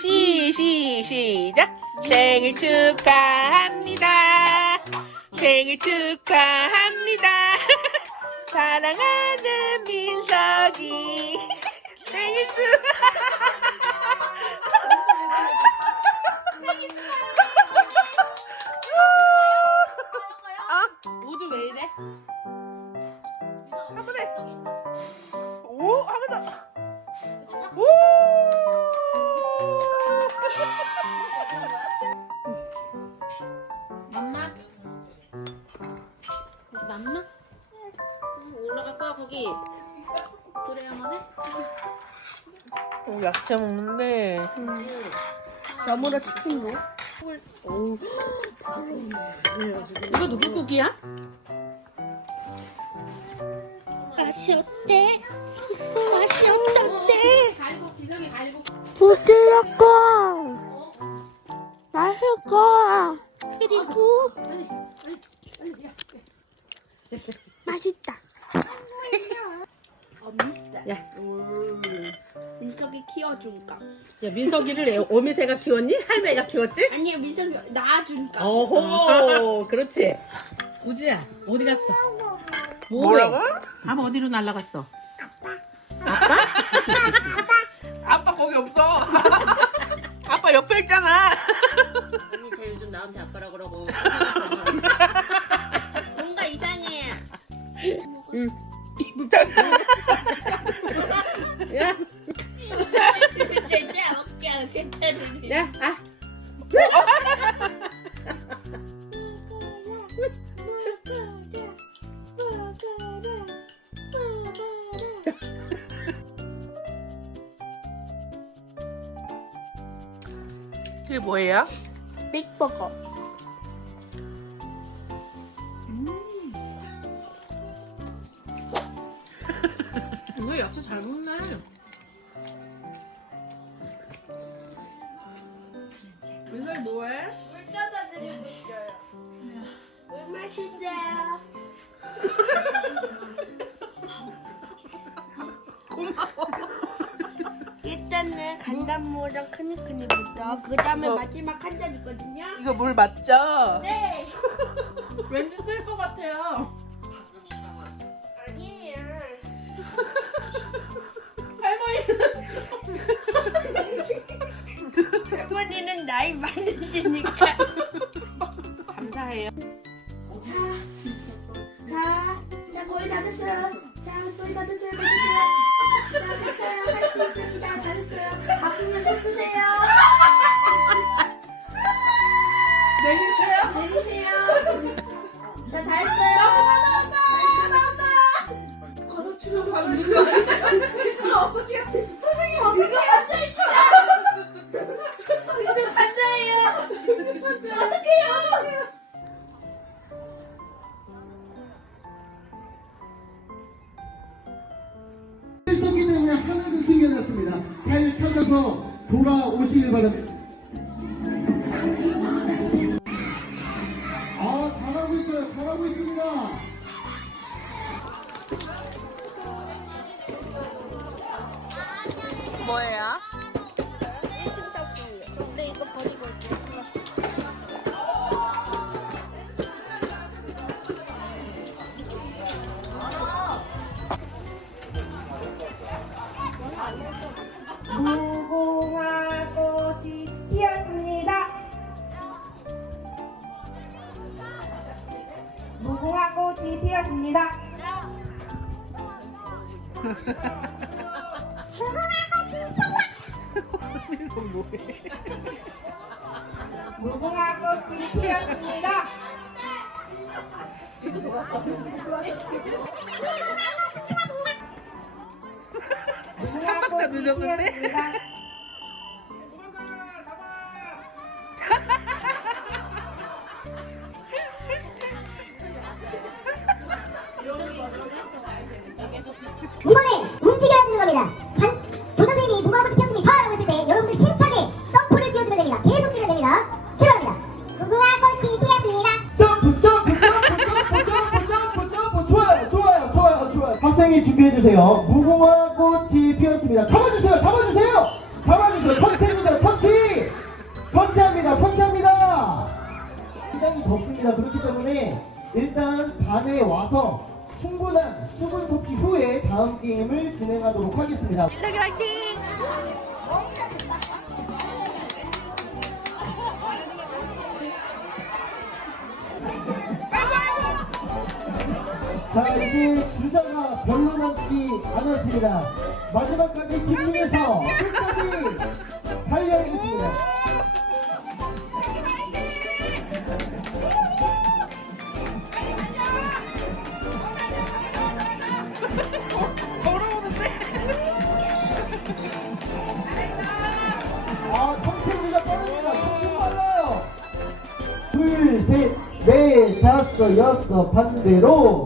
시, 시, 시작. 생일 축하합니다. 생일 축하합니다. 사랑하는 민석이. 생일 축 모두 왜 이래? 한 번에. 오, 한 번 더. 거기. 그래야만 해? 오, 야채 먹는데. 나무라 치킨도. 이거 누구 국이야? 맛이 어때? 맛이 어떤데? 부드럽고 맛있고 그리고 맛있다. 야, 민석이 키워주니까. 야 민석이를 애- 오미새가 키웠니? 할매가 키웠지? 아니 민석이 낳아주니까. 어호, 그렇지. 우주야, 어디 갔어? 뭐해? 밥 어디로 날라갔어? 아빠 거기 없어. 아빠 옆에 있잖아. 언니 쟤 요즘 나한테 아빠라 그러고. 야, 아. 이게 뭐예요? 빅버거. 이거 야채 잘 먹네. 뭐해? 물 떠다 드리고 있어요. 물 마시세요. 일단은 간단무랑 크니크니부터 그 다음에 마지막 한 잔 있거든요. 이거 물 맞죠? 네. 왠지 쓸 것 같아요. 할머니는 나이 숨겨놨습니다. 잘 찾아서 돌아오시길 바랍니다. 꽃이 피었습니다. 무궁화 꽃이 피었습니다. 무궁화 다 꽃이 늦었는데? 피었습니다. 주세요. 무궁화 꽃이 피었습니다. 잡아주세요, 잡아주세요! 잡아주세요. 터치해주세요, 터치! 터치합니다, 터치합니다! 굉장히 덥습니다. 그렇기 때문에 일단 반에 와서 충분한 수분 섭취 후에 다음 게임을 진행하도록 하겠습니다. 일leg이 화이팅! 자 이제 주자가 별로 남지 않았습니다. 마지막까지 집중해서 끝까지 달려야겠습니다. 아 청평이가 빠릅니다. 청평 빨라요. 둘, 셋, 넷, 다섯, 여섯 반대로.